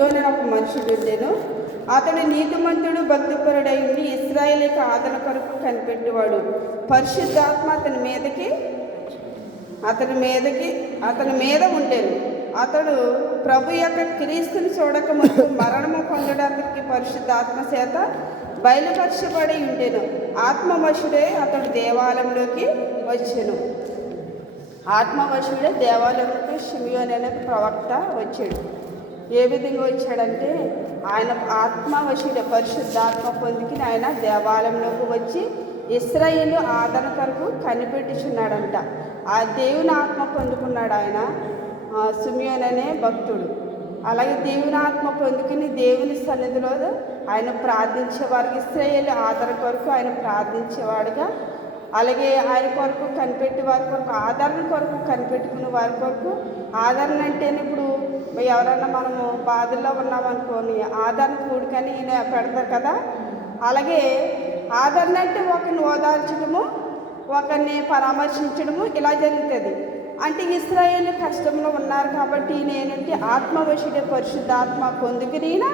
యోన ఒక మనుషుడు ఉండేను అతడు నీతిమంతుడు భక్తిపరుడై ఉండి ఇస్రాయేలీకి ఆదరణ కొరకు కనిపెట్టేవాడు. పరిశుద్ధాత్మ అతని మీదకి అతని మీదకి అతని మీద ఉండేను. అతడు ప్రభు యొక్క క్రీస్తుని చూడక ముందు మరణము పొందడానికి పరిశుద్ధాత్మ చేత బయలుపరచబడి ఉండేను. ఆత్మవశుడే అతడు దేవాలయంలోకి వచ్చాను. ఆత్మవశుడే దేవాలయంలోకి షిమియోన్ అనే ప్రవక్త వచ్చాడు. ఏ విధంగా వచ్చాడంటే ఆయన ఆత్మవశుడే పరిశుద్ధాత్మ పొందికి ఆయన దేవాలయంలోకి వచ్చి ఇస్రాయిలు ఆదరణ కొరకు కనిపెట్టుచున్నాడంట. ఆ దేవుని ఆత్మ పొందుకున్నాడు ఆయన సుమియోన్ అనే భక్తుడు. అలాగే దేవుని ఆత్మ పొందుకుని దేవుని సన్నిధిలో ఆయన ప్రార్థించేవారికి ఇస్రాయేల్ ఆదరణ కొరకు ఆయన ప్రార్థించేవాడుగా అలాగే ఆయన కొరకు కనిపెట్టి వారి కొరకు ఆదరణ కొరకు కనిపెట్టుకున్న వారి కొరకు ఆదరణ అంటేనే ఇప్పుడు ఎవరైనా మనము బాధల్లో ఉన్నామనుకోని ఆదరణ కూడుకని ఈయన పెడతారు కదా? అలాగే ఆదరణ అంటే ఒకరిని ఓదార్చడము ఒకరిని పరామర్శించడము ఇలా జరుగుతుంది. అంటే ఇస్రాయేల్ కష్టంలో ఉన్నారు కాబట్టి నేనంటే ఆత్మవశుడే పరిశుద్ధాత్మ పొందుకునిన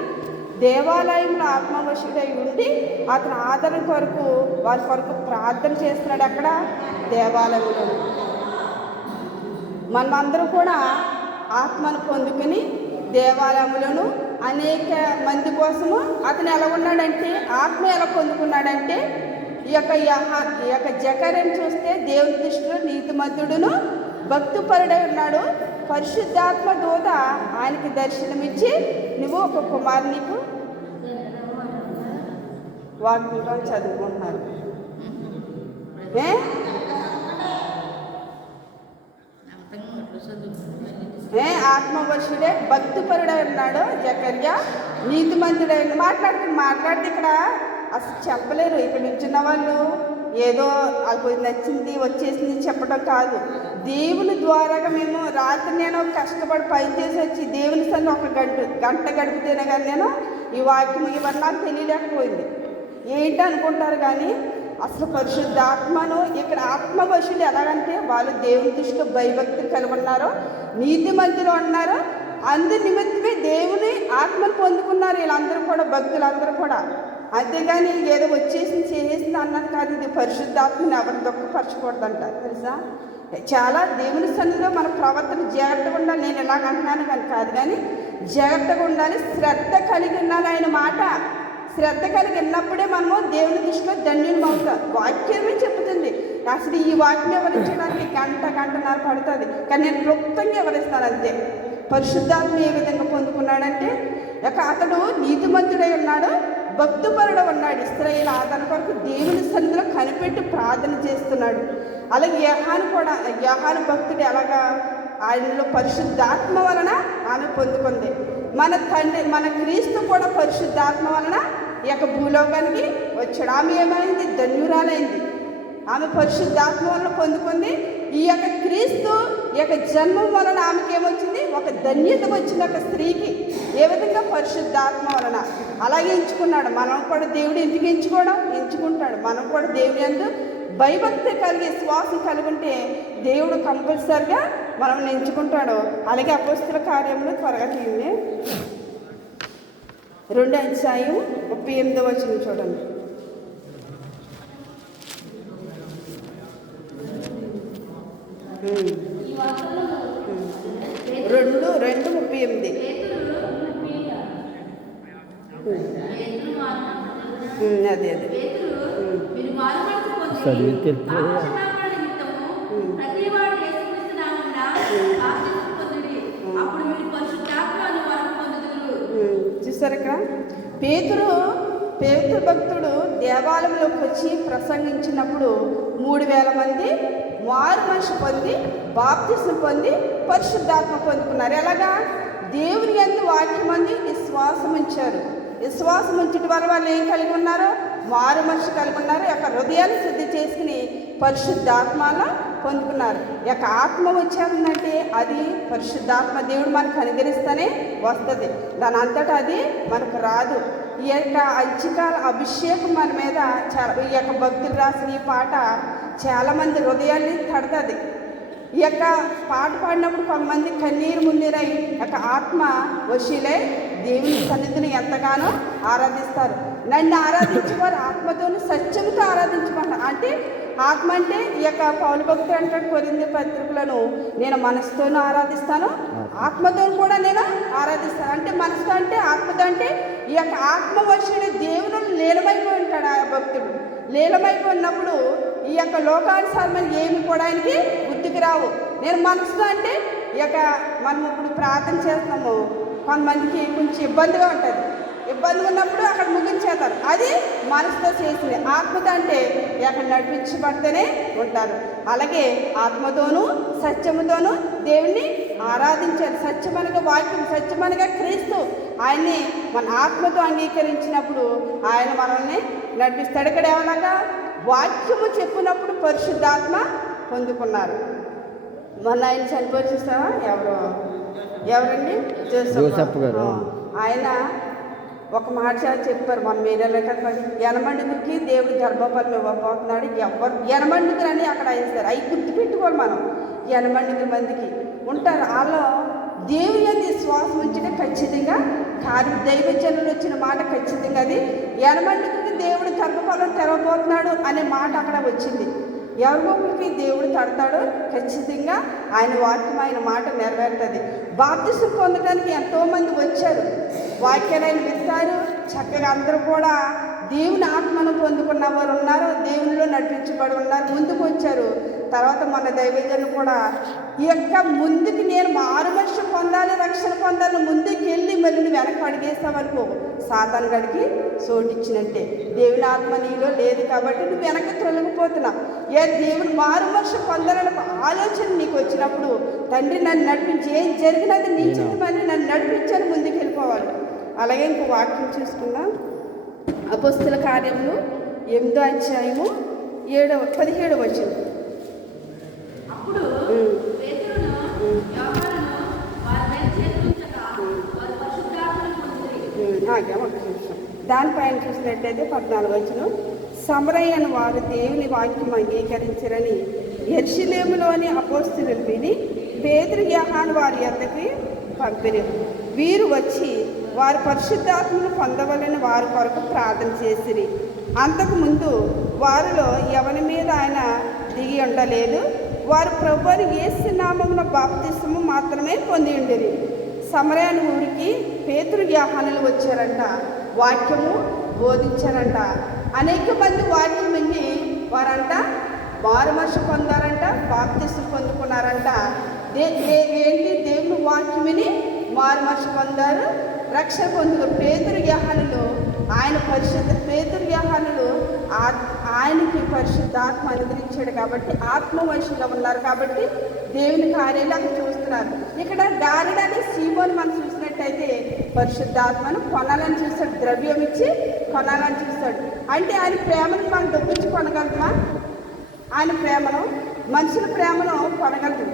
దేవాలయంలో ఆత్మవశుడై ఉండి అతని ఆదరణ కొరకు వారి కొరకు ప్రార్థన చేస్తున్నాడు అక్కడ దేవాలయంలో. మనమందరం కూడా ఆత్మను పొందుకుని దేవాలయములను అనేక మంది కోసము అతను ఎలా ఉన్నాడంటే ఆత్మ ఎలా పొందుకున్నాడంటే ఈ యొక్క ఈ యొక్క జకరని చూస్తే దేవుని దృష్టిలో నీతిమంతుడును భక్తిపరుడై ఉన్నాడు. పరిశుద్ధాత్మ దూత ఆయనకి దర్శనమిచ్చి నువ్వు ఒక కుమారునికు వాక్యంలో చదువుకుంటున్నారు. ఏ? ఏ ఆత్మవశుడే భక్తిపరుడై ఉన్నాడు జకర్య. నీతిమంతుడై మాట్లాడుకుని మాట్లాడితే ఇక్కడ అసలు చెప్పలేరు. ఇక్కడ నిల్చున్న వాళ్ళు ఏదో వాళ్ళకి నచ్చింది వచ్చేసింది చెప్పడం కాదు. దేవుని ద్వారాగా మేము రాత్రి నేను కష్టపడి పని చేసి వచ్చి దేవుని సన్ని ఒక గంట గంట గడిపితేనే కానీ నేను ఈ వాక్యం ఇవన్నీ నాకు తెలియలేకపోయింది. ఏంటి అనుకుంటారు కానీ అసలు పరిశుద్ధాత్మను ఇక్కడ ఆత్మవశులు ఎలాగంటే వాళ్ళు దేవుని దృష్టిలో భయభక్తులు కలిగి ఉన్నారు నీతిమంతులు ఉన్నారు అందు నిమిత్తమే దేవుని ఆత్మను పొందుకున్నారు వీళ్ళందరూ కూడా భక్తులందరూ కూడా. అంతేగాని ఏదో వచ్చేసింది చేసేసింది అన్నాను కాదు ఇది పరిశుద్ధాత్మని ఎవరు దుఃఖపరచకూడదంట తెలుసా? చాలా దేవుని సన్నిధిలో మన ప్రవర్తన జాగ్రత్తగా ఉండాలి. నేను ఇలాగ అంటున్నాను కానీ కాదు కానీ జాగ్రత్తగా ఉండాలి శ్రద్ధ కలిగి ఉండాలి ఆయన మాట శ్రద్ధ కలిగి ఉన్నప్పుడే మనము దేవుని దృష్టిలో ధన్యులం అవుతాం వాక్యమే చెబుతుంది. అసలు ఈ వాక్యం వివరించడానికి గంట గంటన్నర పడుతుంది. కానీ నేను క్లుప్తంగా వివరిస్తాను అంతే. పరిశుద్ధాత్మ ఏ విధంగా పొందుకున్నాడంటే ఒక అతడు నీతిమంతుడై ఉన్నాడు భక్తుపరుడు ఉన్నాడు. ఇస్రాయిల్ ఆదరణ కొరకు దేవుని సన్నిధిలో కనిపెట్టి ప్రార్థన చేస్తున్నాడు. అలాగే యహాను కూడా యహాను భక్తుడు ఎలాగా ఆయనలో పరిశుద్ధాత్మ వలన ఆమె పొందుకుంది. మన తండ్రి మన క్రీస్తు కూడా పరిశుద్ధాత్మ వలన ఈ యొక్క భూలోకానికి వచ్చాడు. ఆమె ఏమైంది? ధన్యురాలైంది. ఆమె పరిశుద్ధాత్మ వలన పొందుకుంది. ఈ యొక్క క్రీస్తు ఈ యొక్క జన్మం వలన ఆమెకి ఏమొచ్చింది? ఒక ధన్యత వచ్చింది ఒక స్త్రీకి. ఏ విధంగా? పరిశుద్ధాత్మ వలన. అలాగే ఎంచుకున్నాడు. మనం కూడా దేవుడు ఎందుకు ఎంచుకోవడం? ఎంచుకుంటాడు. మనం కూడా దేవుని అందు భయభక్తి కలిగి శ్వాసం కలిగి ఉంటే దేవుడు కంపల్సరిగా మనం ఎంచుకుంటాడు అలాగే అపస్తుల కార్యంలో త్వరగా తీయండి. రెండు అధ్యాయం ముప్పై ఎనిమిదో వచ్చిన చూడండి. రెండు రెండు ముప్పై ఎనిమిది. అదే అదే. చూసారు ఇక్కడ? పేతురు పేతురు భక్తుడు దేవాలయంలోకి వచ్చి ప్రసంగించినప్పుడు మూడు వేల మంది మారు మనిషి పొంది బాప్తిసం పొంది పరిశుద్ధాత్మ పొందుకున్నారు. ఎలాగా? దేవుని ఎందు వాక్యం అంది విశ్వాసం ఉంచారు. విశ్వాసం ఉంచడం వల్ల వాళ్ళు ఏం కలిగి ఉన్నారు? మారు మనిషి కలిగి ఉన్నారు. యొక్క హృదయాన్ని శుద్ధి చేసుకుని పరిశుద్ధాత్మలో పొందుకున్నారు. యొక్క ఆత్మ వచ్చేదంటే అది పరిశుద్ధాత్మ దేవుడు మనకు అనుగ్రహిస్తేనే వస్తుంది. దాని అంతటా అది మనకు రాదు. ఈ యొక్క అంచికాల అభిషేకం మన మీద చాలా ఈ యొక్క భక్తులు రాసిన ఈ పాట చాలామంది హృదయాన్ని తడుతుంది. ఈ యొక్క పాట పాడినప్పుడు కొంతమంది కన్నీరు ముందిరై యొక్క ఆత్మ వశీలై దేవుని సన్నిధిని ఎంతగానో ఆరాధిస్తారు. నన్ను ఆరాధించేవారు ఆత్మతోను సత్యంతో ఆరాధించమంటారు అంటే ఆత్మ అంటే ఈ యొక్క పౌలు భక్తుడు అంటాడు కొరింది పత్రికలను. నేను మనసుతోనూ ఆరాధిస్తాను ఆత్మతో కూడా నేను ఆరాధిస్తాను. అంటే మనసుతో అంటే ఆత్మతో అంటే ఈ యొక్క ఆత్మవశుడు దేవుడు లీలమైపోయి ఉంటాడు ఆ భక్తుడు. లీలమైపోయినప్పుడు ఈ యొక్క లోకానుసారమైన ఏమి కూడా ఆయనకి గుర్తుకు రావు. నేను మనసుతో అంటే ఈ యొక్క మనం ఇప్పుడు ప్రార్థన చేస్తాము కొంతమందికి కొంచెం ఇబ్బందిగా ఉంటుంది. ఇబ్బంది ఉన్నప్పుడు అక్కడ ముగించేస్తారు. అది మనసుతో చేసింది ఆత్మతో అంటే అక్కడ నడిపించబడితేనే ఉంటారు. అలాగే ఆత్మతోనూ సత్యముతోనూ దేవుణ్ణి ఆరాధించాలి. సత్యమనగా వాక్యం సత్యమనగా క్రీస్తు ఆయన్ని మన ఆత్మతో అంగీకరించినప్పుడు ఆయన మనల్ని నడిపిస్తాడు. ఇక్కడ ఏమనగా వాక్యము చెప్పినప్పుడు పరిశుద్ధాత్మ పొందుకున్నారు. మొన్న ఆయన చనిపోయి చూస్తావా ఎవరు? ఎవరండి? జోసెఫ్ గారు. ఆయన ఒక మాట చెప్పారు మన మీడియాలో ఎనమండుకి దేవుడు గర్భఫలం ఇవ్వబోతున్నాడు. ఎవరు ఎనమండుగురు అని అక్కడ వేస్తారు అవి గుర్తుపెట్టుకోవాలి మనం. ఎనమండుగురు మందికి ఉంటారు. వాళ్ళు దేవుని అది శ్వాసం ఉంచితే ఖచ్చితంగా కార్య దైవజనులు వచ్చిన మాట ఖచ్చితంగా అది. ఎనమండుకి దేవుడు గర్భఫలం తెరవబోతున్నాడు అనే మాట అక్కడ వచ్చింది. ఎవరికొకరికి దేవుడు తడతాడు. ఖచ్చితంగా ఆయన వాక్యం ఆయన మాట నెరవేరుతుంది. బాప్తిసం పొందడానికి ఎంతోమంది వచ్చారు. వాక్యాలను ఆయన విత్తారు చక్కగా అందరూ కూడా దేవుని ఆత్మను పొందుకున్న వారు ఉన్నారు. దేవునిలో నడిపించబడి ఉన్నారు. ముందుకు వచ్చారు. తర్వాత మన దైవజనులు కూడా ఈ యొక్క ముందుకు నేను మారు మనిషి పొందాలి రక్షణ పొందాలి ముందుకు వెళ్ళి మళ్ళీ నువ్వు వెనక అడిగేస్తావనుకో సాతాను గడికి సోటిచ్చినట్టే దేవుని ఆత్మ నీలో లేదు కాబట్టి నువ్వు వెనక తొలగిపోతున్నావు. ఏ దేవుని మారు మనిషి పొందాలని ఆలోచన నీకు వచ్చినప్పుడు తండ్రి నన్ను నడిపించి ఏం జరిగినది నీ చిత్తమని నన్ను నడిపించాను ముందుకు వెళ్ళిపోవాలి. అలాగే ఇంకో వాక్యం చూసుకుందాం. అపస్తుల కార్యములు ఎనిమిదో అధ్యాయము ఏడవ పదిహేడు అప్పుడు పొందిరి. దానిపైన చూసినట్టయితే పద్నాలుగు వచ్చిన సమరయ్యను వారు దేవుని వాక్యం అంగీకరించరని ఎర్షిలేములోని అపోస్తులు విని పేదరు యహాను వారి యొద్దకి పంపిరి. వీరు వచ్చి వారు పరిశుద్ధాత్మను పొందవలని వారి కొరకు ప్రార్థన చేసిరి. అంతకుముందు వారిలో ఎవరి మీద ఆయన దిగి ఉండలేదు. వారు ప్రభుని యేసు నామమున బాప్తిసము మాత్రమే పొంది ఉండేది సమరయాని ఊరికి పేతురు వ్యాహానులు వచ్చారంట. వాక్యము బోధించారంట. అనేక మంది వాక్యం విని వారంట మారుమర్ష పొందారంట బాప్తిసం పొందుకున్నారంట. దే దే- ఏంటి దేవుని వాక్యం విని మారుమర్ష పొందారు. రక్షణ పొందుకు పేతురు వ్యాహానులు ఆయన పరిశుద్ధ పేతురు వ్యాహానులు ఆ- ఆయనకి పరిశుద్ధాత్మ అనుగ్రహించాడు కాబట్టి ఆత్మవశంగా ఉన్నారు కాబట్టి దేవుని కార్యాలు అది చూస్తున్నారు. ఇక్కడ గారెడని సీమోని మనం చూసినట్టయితే పరిశుద్ధాత్మను కొనాలని చూస్తాడు ద్రవ్యం ఇచ్చి కొనాలని చూస్తాడు అంటే ఆయన ప్రేమను మనం డబ్బించి కొనగలమా ఆయన ప్రేమను మనుషుల ప్రేమను కొనగలదు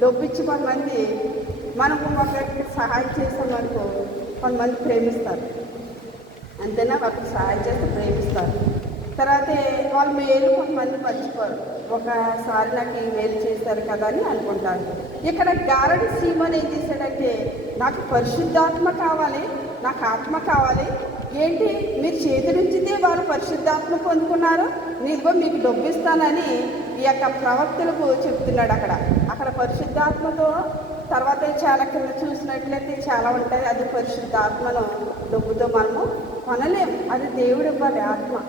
డబ్బిచ్చి కొంతమంది మనకు ఒకరికి సహాయం చేసాం అనుకో కొంతమంది ప్రేమిస్తారు. అంతేనా? వాళ్ళకి సహాయం చేస్తే ప్రేమిస్తారు. తర్వాత వాళ్ళ మేలు కొంతమంది మర్చిపోరు ఒకసారి నాకు ఈ మేలు చేశారు కదా అని అనుకుంటారు. ఇక్కడ గారడి సీమని ఏం చేశాడంటే నాకు పరిశుద్ధాత్మ కావాలి నాకు ఆత్మ కావాలి. ఏంటి? మీరు చేతి నుంచితే వాళ్ళు పరిశుద్ధాత్మ పొందుకున్నారు నీకు మీకు డబ్బు ఇస్తానని ఈ యొక్క ప్రవక్తలకు చెప్తున్నాడు అక్కడ. అక్కడ పరిశుద్ధాత్మతో తర్వాత చాలా కింద చూసినట్లయితే చాలా ఉంటాయి. అది పరిశుద్ధాత్మను డబ్బుతో మనము కొనలేము అది దేవుడు ఇవ్వాలి ఆత్మ.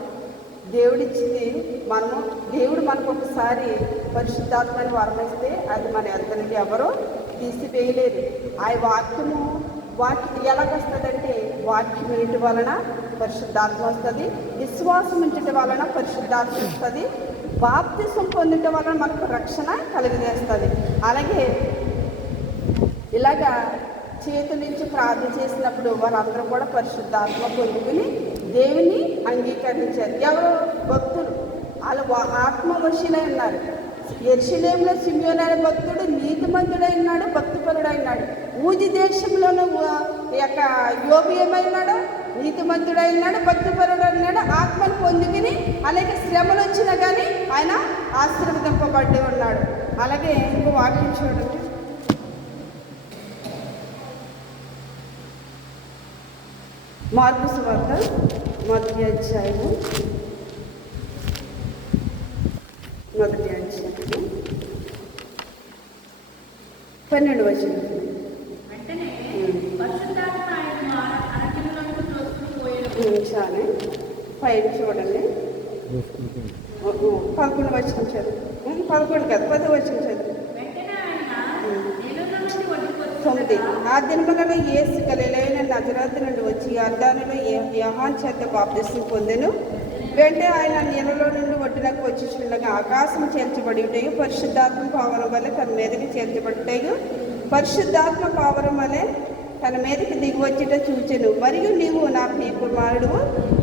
దేవుడిచ్చింది మనము. దేవుడు మనకు ఒకసారి పరిశుద్ధాత్మని వరమిస్తే అది మన ఎంతనికి ఎవరో తీసివేయలేదు ఆ వాక్యము వాక్యం ఎలాగొస్తుందంటే వాక్యం వినటి వలన? పరిశుద్ధాత్మ వస్తుంది. విశ్వాసం ఉంచటం వలన పరిశుద్ధాత్మ వస్తుంది. బాప్తిసం పొందటం వలన మనకు రక్షణ కలిగజేస్తుంది. అలాగే ఇలాగా చేతి నుంచి ప్రార్థన చేసినప్పుడు వారందరూ కూడా పరిశుద్ధాత్మ పొందుకుని దేవుని అంగీకరించారు. ఎవరు భక్తులు వాళ్ళు ఆత్మ ఆత్మవశులై ఉన్నారు. ఎర్షిలేంలో సిమియోన్ భక్తుడు నీతిమంతుడై ఉన్నాడు భక్తిపరుడై ఉన్నాడు. ఊజి దేశంలోనూ ఈ యొక్క యోగి ఏమైనాడు? నీతిమంతుడై ఉన్నాడు భక్తిపరుడు ఆత్మను పొందుకుని అలాగే శ్రమలు వచ్చినా కానీ ఆయన ఆశీర్వదింపబడి ఉన్నాడు. అలాగే ఇంకో వాక్యం చూడండి. మార్పు సువార్త మొదటి అధ్యాయము. మొదటి అధ్యాయము. పన్నెండు వచ్చిన. చాలే. పైన చూడండి. పదకొండు వచ్చిన చదువు. పదకొండు కాదు పది వచ్చిన చదువు వెంటనే ఆయన నీళ్ళలో నుండి ఒడ్డుకు తొమ్మిది ఆ దినములలో ఏసు గలిలైన నజరాత్ నుండి వచ్చి అర్ధానులో యహాన్ చేత బాప్తిసం పొందెను. వెంటనే ఆయన నీళ్ళలో నుండి ఒడ్డునకు వచ్చి ఆకాశం చేర్చబడి ఉంటాయి పరిశుద్ధాత్మ పావరం వల్ల తన మీదకి చేర్చబడతాయి. పరిశుద్ధాత్మ పావరం వలె తన మీదకి దిగువచ్చిట చూచెను. మరియు నీవు నా ప్రియ కుమారుడు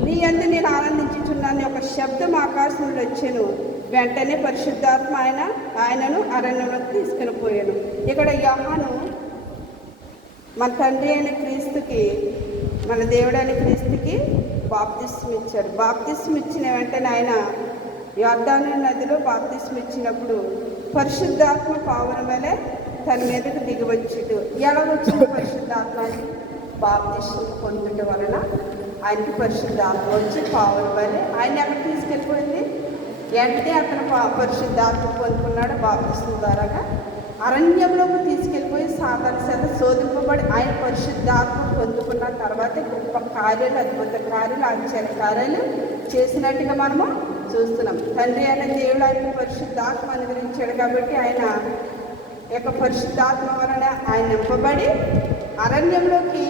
నీ అందు నేను ఆనందించుచున్నాను ఒక శబ్దం ఆకాశం నుండి వచ్చాను. వెంటనే పరిశుద్ధాత్మ ఆయన ఆయనను అరణ్యంలోకి తీసుకుని పోయాను. ఇక్కడ యహాను మన తండ్రి అయిన క్రీస్తుకి మన దేవుడైన క్రీస్తుకి బాప్తిస్మ ఇచ్చాడు బాప్తిస్మ ఇచ్చిన వెంటనే ఆయన యోర్ధాను నదిలో బాప్తిస్మ ఇచ్చినప్పుడు పరిశుద్ధాత్మ పావన వలె తన మీదకు దిగివచ్చుడు. ఎలా వచ్చిన పరిశుద్ధాత్మ? అని పొందడం వలన ఆయనకి పరిశుద్ధాత్మ వచ్చి పావన వలె ఆయన ఎక్కడ తీసుకెళ్ళిపోయింది? వెంటనే అతను పా- పరిశుద్ధాత్మ పొందుకున్నాడు బాప్తిస్మ ద్వారాగా. అరణ్యంలోకి తీసుకెళ్ళిపోయి సాధన చేత శోధింపబడి ఆయన పరిశుద్ధాత్మ పొందుకున్న తర్వాత గొప్ప కార్యాలు అద్భుత కార్యాలు ఆశ్చర్య కార్యాలు చేసినట్టుగా మనము చూస్తున్నాం. తండ్రి అయిన దేవుడు ఆయన పరిశుద్ధాత్మ అనుగ్రహించాడు కాబట్టి ఆయన యొక్క పరిశుద్ధాత్మ వలన ఆయన నింపబడి అరణ్యంలోకి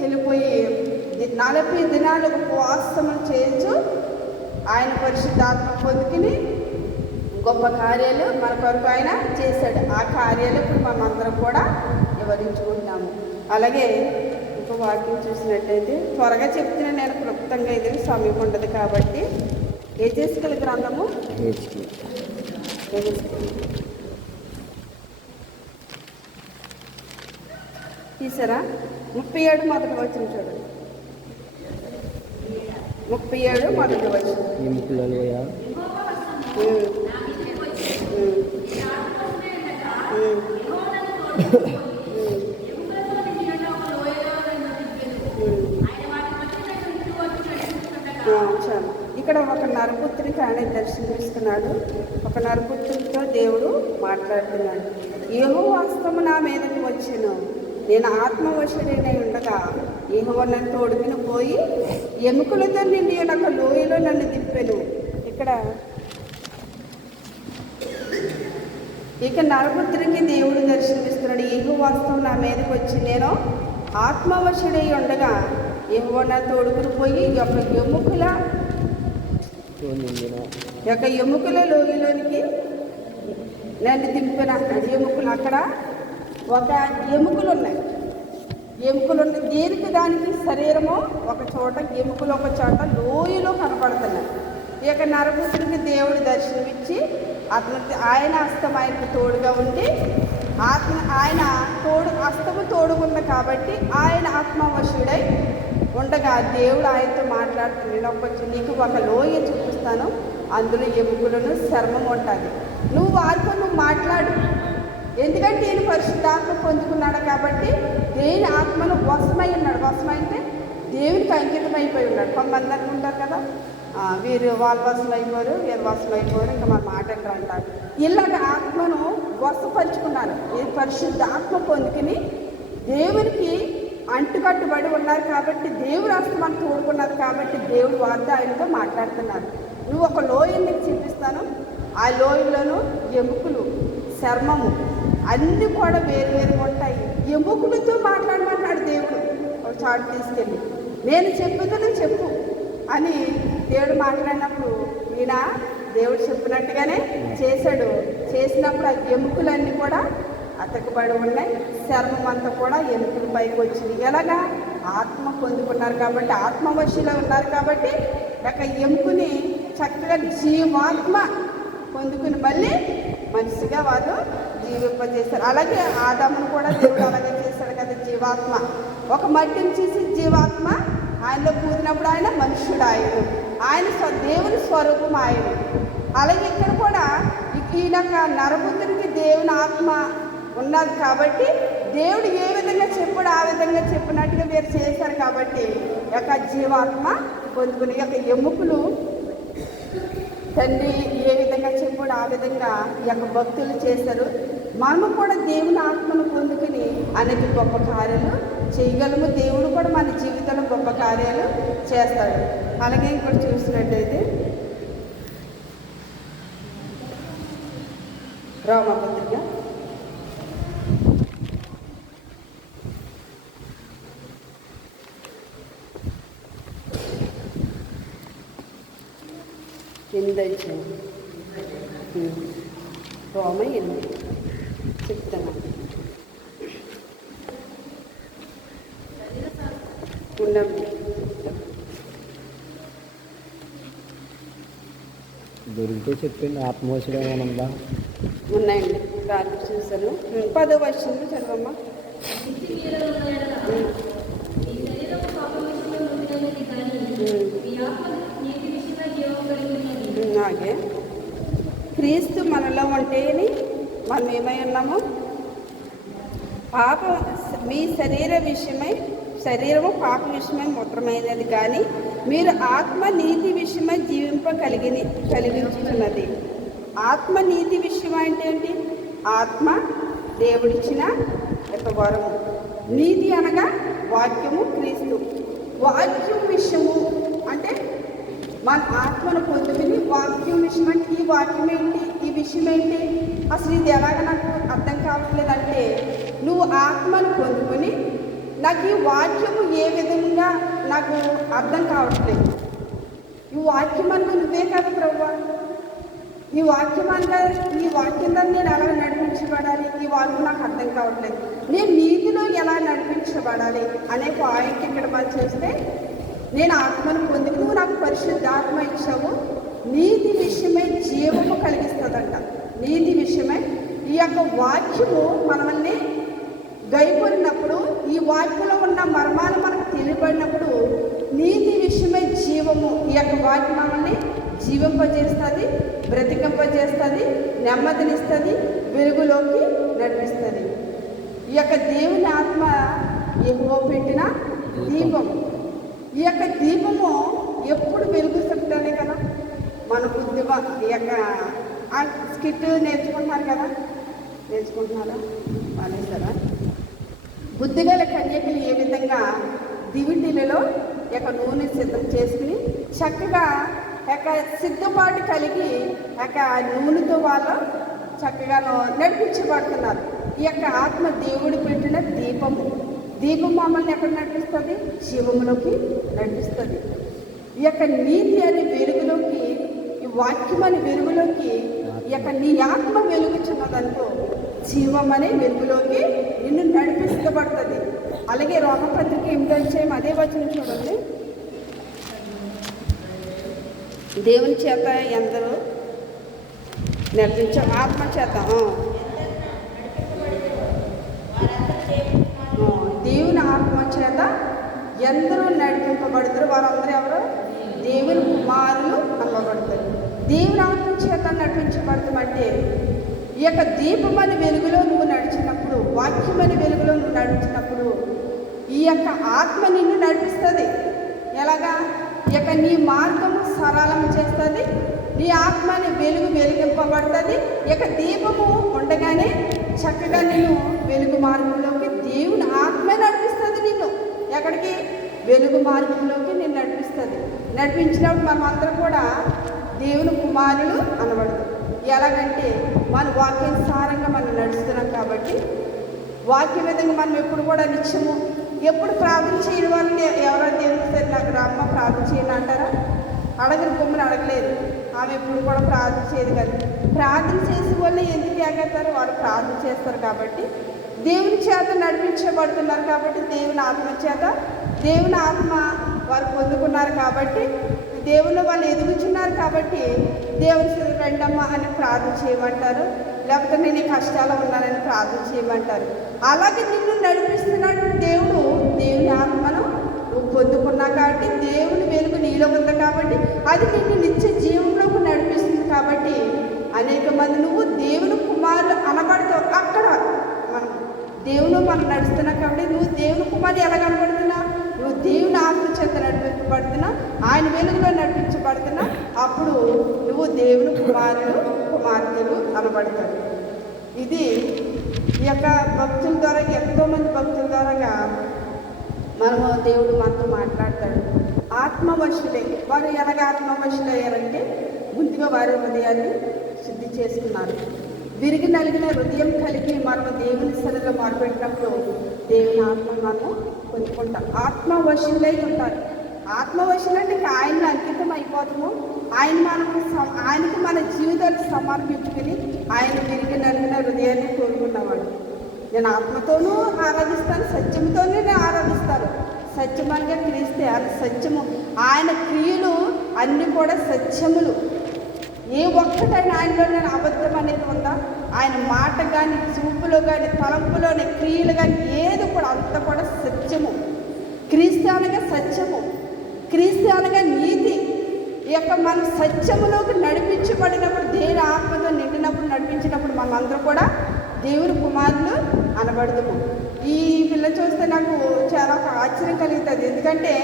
వెళ్ళిపోయి నలభై దినాలు ఉపవాసములు చేయించు ఆయన పరిశుద్ధాత్మ పొందుకుని గొప్ప కార్యాలు మన కొరకు ఆయన చేశాడు. ఆ కార్యాలు ఇప్పుడు మనం అందరం కూడా వివరించుకుంటున్నాము అలాగే ఇంకో వాక్యం చూసినట్టయితే త్వరగా చెప్తున్నా నేను క్లుప్తంగా ఇది సమయం ఉండదు కాబట్టి ఏ చేసుకెళ్ళి గ్రంథము. తీసారా? ముప్పై ఏడు మొదటి వచ్చిన చూడండి. ముప్పై ఏడు మొదటి వచ్చిన ఎముకలలోయ నా మీదకి వచ్చి ఆత్మవశమే ఉండగా యెహోవాను తోడుకుని ఎముకలతో నిండిన ఒక లోయలో నన్ను దింపెను. ఆయన వాటి మధ్య నన్ను ఇంటి వరకు నడిపించుచుండగా చాలు. ఇక్కడ ఒక నరపుత్రిక ఆయన దర్శనమిస్తున్నాడు. ఒక నరపుత్రితో దేవుడు మాట్లాడుతున్నాడు. ఏహో వాస్తవం నా మీదకి వచ్చాను. నేను ఆత్మవశుడైన ఉండగా ఏహో నన్ను తోడుకుని పోయి ఎముకలతో నిండి ఒక లోయలో నన్ను తిప్పాను ఇక్కడ ఇక నరపుత్రికి దేవుడు దర్శనమిస్తున్నాడు. ఏహో వాస్తవం నా మీదకి వచ్చి నేను ఆత్మవశుడై ఉండగా ఏహో నా తోడుకుని పోయి ఈ యొక్క ఎముకల ఈ యొక్క ఎముకల లోయలోనికి నన్ను దింపిన. ఎముకలు అక్కడ ఒక ఎముకలు ఉన్నాయి ఎముకలు ఉన్నాయి దేనికి దానికి శరీరము ఒక చోట ఎముకలు ఒక చోట లోయలో కనపడుతున్నాయి. ఈ యొక్క నరపుత్రుడికి దేవుడు దర్శనమిచ్చి అతను ఆయన హస్తం ఆయనకు తోడుగా ఉండి ఆత్మ ఆయన తోడు హస్తము తోడుగుంది కాబట్టి ఆయన ఆత్మవశుడై ఉండగా దేవుడు ఆయనతో మాట్లాడుతున్నాడు నేను ఒక నీకు ఒక లోయ చూపిస్తాను అందులో ఎముకలను శర్మం ఉంటుంది నువ్వు వారితో నువ్వు మాట్లాడు. ఎందుకంటే ఈయన పరిశుద్ధాత్మ పొందుకున్నాడు కాబట్టి దేని ఆత్మను వశమై ఉన్నాడు. వశమై దేవునికి అంకితం అయిపోయి ఉన్నాడు. కొంతమంది అనుకుంటారు కదా వీరు వాళ్ళ వశం అయిపోరు వీరు వశం అయిపోరు ఇంకా మన మాట ఎక్కడ అంటారు? ఇలాగ ఆత్మను వసపరుచుకున్నారు ఈ పరిశుద్ధ ఆత్మ పొందుకుని దేవునికి అంటుకట్టుబడి ఉన్నారు కాబట్టి దేవుడు అస్తమాన్ని తోడుకున్నారు కాబట్టి దేవుడు వారితో ఆయనతో మాట్లాడుతున్నారు. నువ్వు ఒక లోయని నీకు చూపిస్తాను. ఆ లోయలోను ఎముకలు చర్మము అన్నీ కూడా వేరు వేరుగా ఉంటాయి. ఎముకలతో మాట్లాడమన్నాడు దేవుడు. ఒక చాటు తీసుకెళ్ళి. నేను చెప్పేది చెప్పు అని దేవుడు మాట్లాడినప్పుడు ఈయన దేవుడు చెప్పినట్టుగానే చేశాడు. చేసినప్పుడు ఆ ఎముకలన్నీ కూడా అతకబడి ఉన్నాయి. చర్మం అంతా కూడా ఎముకల పైకి వచ్చింది. ఎలాగా? ఆత్మ పొందుకున్నారు కాబట్టి ఆత్మవశిలో ఉన్నారు కాబట్టి ఒక ఎముకని చక్కగా జీవాత్మ పొందుకుని మళ్ళీ మనిషిగా వాళ్ళు జీవింపజేశారు. అలాగే ఆదామును కూడా దేవుడు అలాగే చేశాడు కదా జీవాత్మ. ఒక మట్టిని చూసి జీవాత్మ ఆయనలో కూదినప్పుడు ఆయన మనుష్యుడు ఆయన ఆయన స్వ దేవుని స్వరూపం ఆయన అలాగే ఇక్కడ కూడా ఈయన యొక్క నరపుత్రునికి దేవుని ఆత్మ ఉన్నది కాబట్టి దేవుడు ఏ విధంగా చెప్పాడు ఆ విధంగా చెప్పినట్టుగా మీరు చేశారు కాబట్టి యొక్క జీవాత్మ పొందుకుని యొక్క ఎముకలు తండ్రి ఏ విధంగా చెప్పాడు ఆ విధంగా ఈ యొక్క భక్తులు చేశారు. మనము కూడా దేవుని ఆత్మను పొందుకుని అనేక గొప్ప కార్యాలు చేయగలము. దేవుడు కూడా మన జీవితంలో గొప్ప కార్యాలు చేస్తాడు. అలాగే ఇక్కడ చూసినట్టయితే రామపత్రిక. ఎనిమిది ఇచ్చింది రోమ ఎనిమిది. చెప్తాను. దొరికితే చెప్పండి ఆత్మోషడం ఏమైనా ఉన్నాయండి. రాత్రి చూశాను పదో వచ్చింది చదవమ్మా. నాగే క్రీస్తు మనలో ఉంటేని మనం ఏమై ఉన్నాము? పాప మీ శరీర విషయమై శరీరము పాప విషయమై మూత్రమైనది కానీ మీరు ఆత్మ నీతి విషయమై జీవింప కలిగి కలిగించుతున్నది ఆత్మ నీతి విషయం అంటే ఏంటి? ఆత్మ దేవుడిచ్చిన యొక్క వరము నీతి అనగా వాక్యము క్రీస్తు. వాక్యం విషయము అంటే మన ఆత్మను పొందుకుని వాక్యం విషయం అంటే ఈ వాక్యం ఏంటి? ఈ విషయం ఏంటి? అసలు ఇది ఎలాగ నాకు అర్థం కావట్లేదంటే నువ్వు ఆత్మను పొందుకుని నాకు ఈ వాక్యము ఏ విధంగా నాకు అర్థం కావట్లేదు. ఈ వాక్యం అంటే నువ్వే కాదు ప్రభు ఈ వాక్యం అంటే ఈ వాక్యంలో నేను ఎలా నడిపించబడాలి? ఈ వాక్యం నాకు అర్థం కావట్లేదు. నేను నీతిలో ఎలా నడిపించబడాలి అనే పాయింట్ ఇక్కడ మనం చూస్తే నేను ఆత్మను పొందుకు నువ్వు నాకు పరిశుద్ధ ఆత్మ ఇచ్చావు. నీతి విషయమై జీవము కలిగిస్తుందంట. నీతి విషయమై ఈ యొక్క వాక్యము మనల్ని గైపడినప్పుడు ఈ వాక్యంలో ఉన్న మర్మాలు మనకు తెలియబడినప్పుడు నీతి విషయమై జీవము. ఈ యొక్క వాక్యం మనల్ని జీవింపజేస్తుంది బ్రతికింపజేస్తుంది నెమ్మదినిస్తుంది వెలుగులోకి నడిపిస్తుంది. ఈ యొక్క దేవుని ఆత్మ ఎగువ పెట్టిన దీపం. ఈ యొక్క దీపము ఎప్పుడు వెలుగుతుంటేనే కదా? మన బుద్ధి ఈ యొక్క స్కిట్ నేర్చుకుంటున్నారు కదా? నేర్చుకుంటున్నారా? మానేశారా? బుద్ధిగల కన్యకులు ఏ విధంగా దివిటిలలో యొక్క నూనె సిద్ధం చేసుకుని చక్కగా యొక్క సిద్ధపాటు కలిగి యొక్క నూనెతో వాళ్ళు చక్కగా నడిపించబడుతున్నారు. ఈ యొక్క ఆత్మ దేవుడు పెట్టిన దీపము. దీపం మమ్మల్ని ఎక్కడ నడిపిస్తుంది? జీవంలోకి నడిపిస్తుంది. ఈ యొక్క నీతి అనే వెలుగులోకి ఈ వాక్యం అనే వెలుగులోకి ఈ యొక్క నీ ఆత్మ వెలుగుచున్నదనుకో జీవం అనే వెలుగులోకి నిన్ను నడిపిస్తబడుతుంది. అలాగే రోమపత్రిక ఏమిటంటే అదే వచ్చిన చూడండి. దేవుని చేత ఎందరో నడిపించ ఆత్మ చేత దేవుని ఆత్మ చేత ఎందరూ నడిపింపబడతారు. వారందరూ ఎవరు? దేవుని కుమారులు అనబడతారు దేవుని ఆత్మ చేత నడిపించబడతామంటే ఈ యొక్క దీపమని వెలుగులో నువ్వు నడిచినప్పుడు వాక్యమని వెలుగులో నువ్వు నడిచినప్పుడు ఈ యొక్క ఆత్మ నిన్ను నడిపిస్తుంది. ఎలాగా? ఈ యొక్క నీ మార్గము సరళం చేస్తుంది. నీ ఆత్మని వెలుగు వెలిగింపబడుతుంది. ఈ యొక్క దీపము ఉండగానే చక్కగా నేను వెలుగు మార్గంలోకి దేవుని ఆత్మే నడిపిస్తుంది నిన్ను. ఎక్కడికి? వెలుగు మార్గంలోకి నేను నడిపిస్తుంది. నడిపించినప్పుడు మనం అందరం కూడా దేవుని కుమారులు అనబడదు ఎలాగంటే మన వాక్యానుసారంగా మనం నడుస్తున్నాం కాబట్టి వాక్య విధంగా మనం ఎప్పుడు కూడా నిత్యము ఎప్పుడు ప్రార్థన చేయని వాళ్ళని ఎవరైనా దేవుడు నాకు రామ్మ ప్రార్థన చేయను అంటారా? అడగని బొమ్మను అడగలేదు. ఆమె ఎప్పుడు కూడా ప్రార్థన చేయదు కదా. ప్రార్థన చేసే వాళ్ళు ఎందుకు ఏగేస్తారు వారు ప్రార్థన చేస్తారు కాబట్టి దేవుని చేత నడిపించబడుతున్నారు కాబట్టి దేవుని ఆత్మ చేత దేవుని ఆత్మ వారు పొందుకున్నారు కాబట్టి దేవుళ్ళు వాళ్ళు ఎదుగుచున్నారు కాబట్టి దేవుని సన్నిధికి రండమ్మా అని ప్రార్థన చేయమంటారు. లేకపోతే నేను కష్టాలు ఉన్నానని ప్రార్థన చేయమంటారు. అలాగే నిన్ను నడిపిస్తున్నాడు దేవుడు. దేవుని ఆత్మను నువ్వు కాబట్టి దేవుని వెలుగు నీలో ఉంది కాబట్టి అది నిన్ను నిత్య జీవంలోకి నడిపిస్తుంది కాబట్టి అనేక మంది నువ్వు దేవుని కుమారులు అనబడతావు. అక్కడ మనం దేవుని మనం నడుస్తున్నావు కాబట్టి నువ్వు దేవుని కుమారుడు ఎలా కనబడుతున్నావు? నువ్వు దేవుని చేత నడిపించబడుతున్నా ఆయన వెలుగులో నడిపించబడుతున్నా అప్పుడు నువ్వు దేవుని కుమారులు కుమార్తెలు అనబడతాడు ఇది ఈ యొక్క భక్తుల ద్వారా ఎంతోమంది భక్తుల ద్వారాగా మనము దేవుడు మనతో మాట్లాడతాడు. ఆత్మవశులే వారు ఎలాగ ఆత్మవశులయ్యారంటే ముందుగా వారి హృదయాన్ని శుద్ధి చేసుకున్నారు. విరిగి నలిగిన హృదయం కలిగి మనము దేవుని సన్నిధిలో మొరపెట్టినప్పుడు దేవుని ఆత్మ మనము పొందుకుంటాం ఆత్మవశులై ఉంటారు ఆత్మవశులు అంటే ఇక ఆయన్ని అంకితం అయిపోతాము. ఆయన మనకు ఆయనకు మన జీవితాన్ని సమర్పించుకుని ఆయన తిరిగి నలిగిన హృదయాన్ని కోరుకున్నవాడు. నేను ఆత్మతోనూ ఆరాధిస్తాను సత్యముతోనే నేను ఆరాధిస్తాను. సత్యమంగా క్రీస్తే అది సత్యము ఆయన క్రియలు అన్నీ కూడా సత్యములు. ఏ ఒక్కటైనా ఆయనలో నేను అబద్ధం అనేది ఉందా? ఆయన మాట కానీ చూపులో కానీ తలంపులోని క్రియలు కానీ ఏది కూడా అంత కూడా సత్యము. క్రీస్తు అనగా సత్యము. క్రీస్తు అనగా నీతి. ఈ యొక్క మనం సత్యములోకి నడిపించబడినప్పుడు దేవుని ఆత్మతో నిండినప్పుడు నడిపించినప్పుడు మనందరూ కూడా దేవుని కుమారులు అనబడదుము. ఈ పిల్ల చూస్తే నాకు చాలా ఒక ఆశ్చర్యం కలుగుతుంది. ఎందుకంటే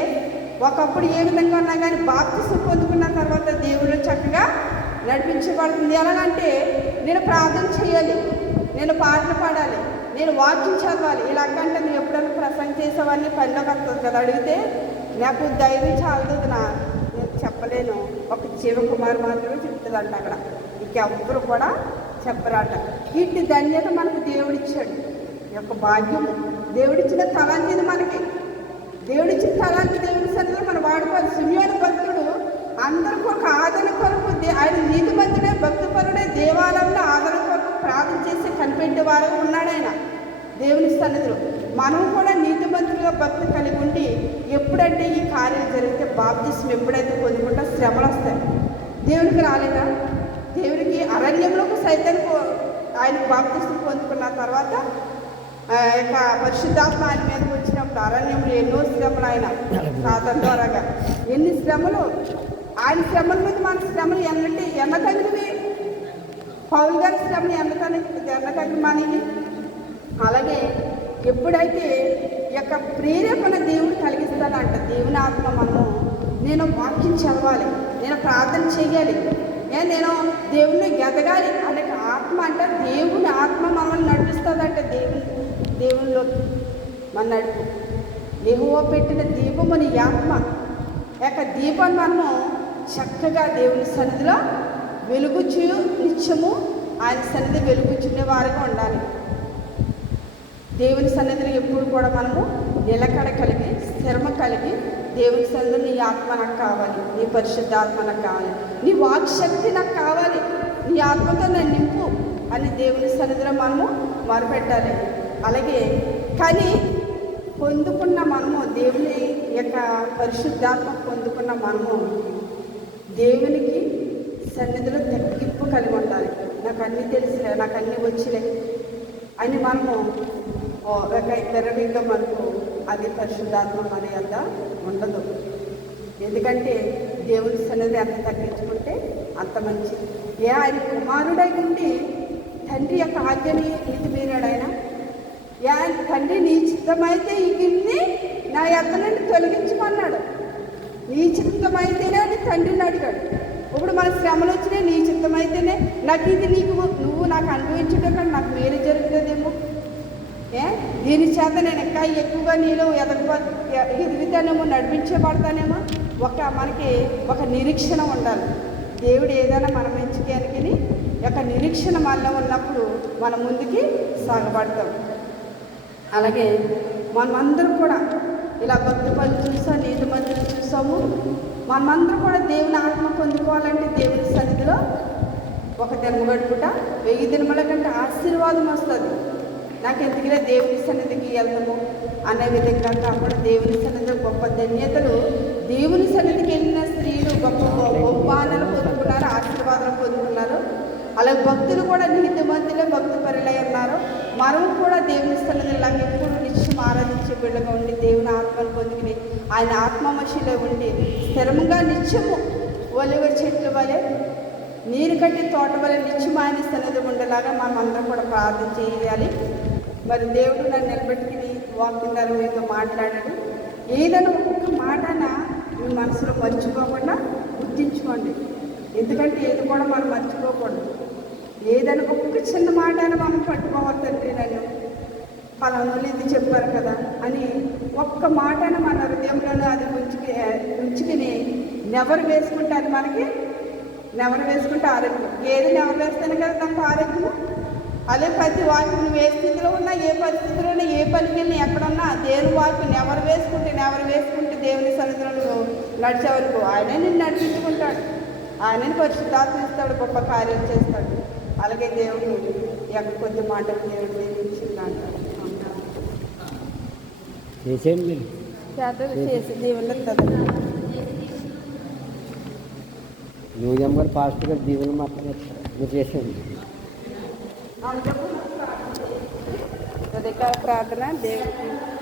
ఒకప్పుడు ఏ విధంగా ఉన్నా కానీ బాప్తిసం పొందుకున్న తర్వాత దేవుడు చక్కగా నడిపించబడుతుంది ఎలాగంటే నేను ప్రార్థన చేయాలి నేను పాటలు పాడాలి నేను వాక్యం చదవాలి. ఇలాగంటే నేను ఎప్పుడైనా ప్రసంగం చేసేవాడిని పనిలోకి వస్తుంది కదా? అడిగితే నాకు ధైర్యం చాలదు నా? నేను చెప్పలేను. ఒక శివకుమార్ మాత్రమే చెప్తుందంట అక్కడ. ఇంకెవ్వరు కూడా చెప్పరాట. ఇట్టి ధన్యత మనకు దేవుడిచ్చాడు. ఈ యొక్క భాగ్యము దేవుడిచ్చిన తలాంతి మనకి. దేవుడిచ్చిన తలాంతి దేవుడి సన్నిధిలో మనం వాడుకోవాలి. సిమియోని భక్తుడు అందరి కొరకు ఆదరణ కొరకు ఆయన నీతి మంతుడే భక్తిపరుడే దేవాలయంలో ఆదరణ కొరకు ప్రార్థన చేసి కనిపెట్టేవారు ఉన్నాడు ఆయన. దేవుని సన్నిధిలో మనం కూడా నీతి మంతులుగా భక్తి కలిగి ఉండి ఎప్పుడంటే ఈ కార్యం జరిగితే బాప్తిస్మ ఎప్పుడైతే పొందుకుంటా శ్రమలు వస్తాయి. దేవునికి రాలేదా? దేవునికి అరణ్యంలోకి సైతం ఆయన బాప్తిస్మ పొందుకున్న తర్వాత ఆ యొక్క పరిశుద్ధాత్మ ఆయన మీదకి వచ్చినప్పుడు అరణ్యంలో ఎన్నో శ్రమలు ఆయన సాధన ద్వారాగా. ఎన్ని శ్రమలు? ఆయన శ్రమల మీద మన శ్రమలు ఎన్నంటే ఎన్నతగినవి పౌల్ గారి శ్రమలు ఎన్న తగిన ఎన్న అలాగే ఎప్పుడైతే యొక్క ప్రేరేపణ దేవుడు కలిగిస్తాడంట దేవుని ఆత్మ మనము నేను వాక్యం చదవాలి నేను ప్రార్థన చేయాలి ఏ నేను దేవుణ్ణి ఎదగాలి అనే ఆత్మ అంటే దేవుని ఆత్మ మనల్ని నడిపిస్తుందంట దేవుని దేవునిలోకి మన నడుపు. యెహోవా పెట్టిన దీపం అని ఆత్మ. యొక్క దీపాన్ని మనము చక్కగా దేవుని సన్నిధిలో వెలుగుచు నిత్యము. ఆయన సన్నిధి వెలుగుచునే వారిగా ఉండాలి. దేవుని సన్నిధిలో ఎప్పుడు కూడా మనము నిలకడ కలిగి స్థిరమ కలిగి దేవుని సన్నిధి నీ ఆత్మ నాకు కావాలి నీ పరిశుద్ధాత్మ నాకు కావాలి నీ వాక్శక్తి నాకు కావాలి నీ ఆత్మతో నన్ను నింపు అని దేవుని సన్నిధిలో మనము మొరపెట్టాలి. అలాగే కానీ పొందుకున్న మనము దేవుని యొక్క పరిశుద్ధాత్మ పొందుకున్న మనము దేవునికి సన్నిధిలో తగ్గింపు కలిగి ఉండాలి. నాకు అన్నీ తెలిసిలే నాకు అన్నీ వచ్చిలే అని మనము ఓ, ఒక తెరవీగా మనకు అది పరిశుద్ధాత్మ మన యొక్క ఉండదు. ఎందుకంటే దేవుని సన్నిధి ఎంత తగ్గించుకుంటే అంత మంచిది. ఏ ఆయన కుమారుడై ఉండి తండ్రి యొక్క ఆజ్ఞని నీతి మీరాడు ఆయన ఏ ఆయన తండ్రి నీ చిత్తమైతే ఈ గిన్నె నా ఎత్త నుండి తొలగించమన్నాడు. నీ చిత్తమైతేనే అని తండ్రిని అడిగాడు. ఇప్పుడు మన శ్రమలు వచ్చినాయి నీ చిత్తమైతేనే. నాకు ఇది నీకు నువ్వు నాకు అనుభవించడం నాకు మేలు జరుగుతుందేమో. ఏ? దీని చేత నేను ఇంకా ఎక్కువగా నీలో ఎదగ ఎదుగుతానేమో నడిపించబడతానేమో ఒక మనకి ఒక నిరీక్షణ ఉండాలి. దేవుడు ఏదైనా మనం ఎంచుకోనికి ఒక నిరీక్షణ మనలో ఉన్నప్పుడు మనం ముందుకి సాగబడతాం. అలాగే మనమందరం కూడా ఇలా భక్తి పనులు చూసాం నీతి మందులు చూసాము. మనమందరం కూడా దేవుని ఆత్మ పొందుకోవాలంటే దేవుని సన్నిధిలో ఒక దినము గడుపుట వెయ్యి దినముల కంటే ఆశీర్వాదం వస్తుంది. నాకు ఎందుకులే దేవుని సన్నిధికి వెళ్తాము? అనే విధంగా కాకుండా దేవుని సన్నిధిలో గొప్ప ధన్యతలు. దేవుని సన్నిధికి వెళ్ళిన స్త్రీలు గొప్ప బహుమానాలు పొందుకున్నారు ఆశీర్వాదాలు పొందుకున్నారు. అలాగే భక్తులు కూడా నీతి మందిలో భక్తి పరిలై ఉన్నారు. మనం కూడా దేవుని సన్నిధిలో ఎప్పుడు నిత్యం ఆరాధించే బిడ్డగా ఉండి దేవుని ఆత్మను పొందుకుని. ఆయన ఆత్మమశిలో ఉండి స్థిరంగా నిత్యము ఒలివ చెట్ల వలె నీరు కట్టి తోట వలె నిత్యం ఆయన సన్నిధి ఉండేలాగా మనం అందరం కూడా ప్రార్థన చేయాలి. మరి దేవుడు నన్ను నిలబెట్టుకుని వాకిందారు ద్వారా మీతో మాట్లాడాడు. ఏదైనా ఒక్క మాటన మీ మనసులో మర్చిపోకుండా గుర్తించుకోండి. ఎందుకంటే ఏది కూడా మనం మర్చిపోకూడదు. ఏదైనా ఒక్క చిన్న మాటన మనం పట్టుకోవాలి తండ్రి నన్ను పలానోళ్ళు ఇది చెప్పారు కదా. అని ఒక్క మాటను మన హృదయంలోనే అది ఉంచుకి ఉంచుకుని నెవరు వేసుకుంటే అది మనకి. నెవరు వేసుకుంటే ఆరోగ్యం. ఏది నెవరు వేస్తేనే కదా దానికి ఆరోగ్యం అదే ప్రతి వాక్యం నువ్వు ఏ స్థితిలో ఉన్నా ఏ పరిస్థితిలో ఉన్నా ఏ పనికి ఎక్కడున్నా దేవుని వాక్యం ఎవరు వేసుకుంటే నెవరు వేసుకుంటే దేవుని సన్నిధిలో నువ్వు నడిచే వరకు ఆయనే నిన్ను నడిపించుకుంటాడు. ఆయనని పరిశుద్ధాత్మ ఇస్తాడు గొప్ప కార్యం చేస్తాడు. అలాగే దేవుడు ఎక్కడ కొద్ది మాటలు దేవుడు దీవించింది అంటాడు చేసేయండి. మీరు యూజం గారు ఫాస్ట్ గారు దీవులు మాట్లాడతారు మీరు చేసేయండి. ప్రార్థన దేవుడికి